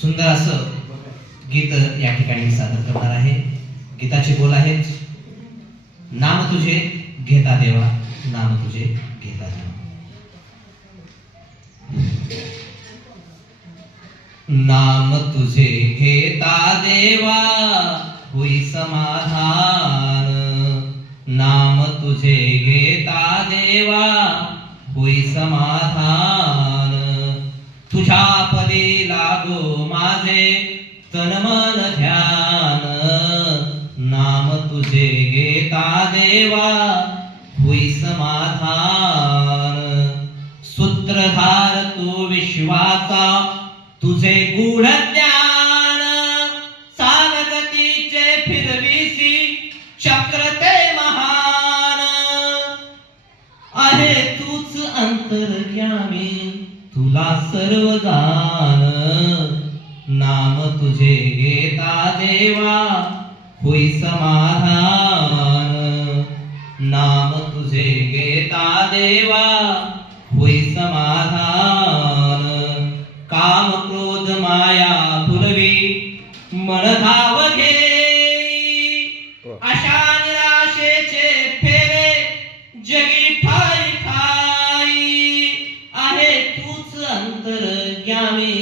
सुंदर असं गीत या ठिकाणी सादर करणार आहे. गीताचे बोल आहेत, नाम तुझे घेता देवा, नाम तुझे घेता देवा. नाम तुझे घेता देवा होई समाधान, नाम तुझे घेता देवा होई समाधान. तुझ्या पदी लागो माझे तन मन ध्यान, नाम तुझे घेता देवा होई समाधान. सूत्रधार तू विश्वाचा तुझे गूढ ज्ञान, सानगतीचे फिरवीसी चक्र ते महान. आहे तूच अंतर्यामी तुला सर्व गान, नाम तुझे घेता देवा होई समाधान. नाम तुझे घेता देवा होई समाधान. काम क्रोध माया फुलवी मन धाव घेई, अशा निराशेचे फेरे जगी ठाई ठाई. आहे तूच अंतर्यामी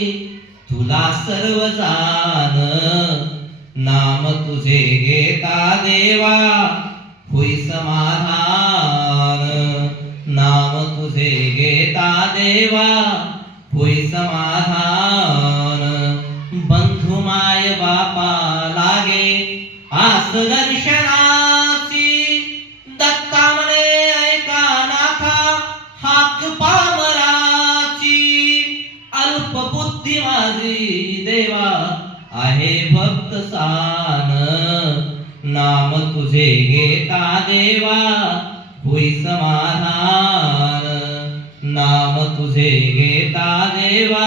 तुला सर्व जाण, नाम तुझे घेता देवा होई समाधान. नाम तुझे घेता देवा होई समाधान. बंधू माय बापा लागे आस दर्शनाची, दत्ता म्हणे ऐका नाथा हाक पामराची. अल्प बुद्धी माझी देवा आहे भक्त सान, नाम तुझे घेता देवा होई समाधान. नाम तुझे घेता देवा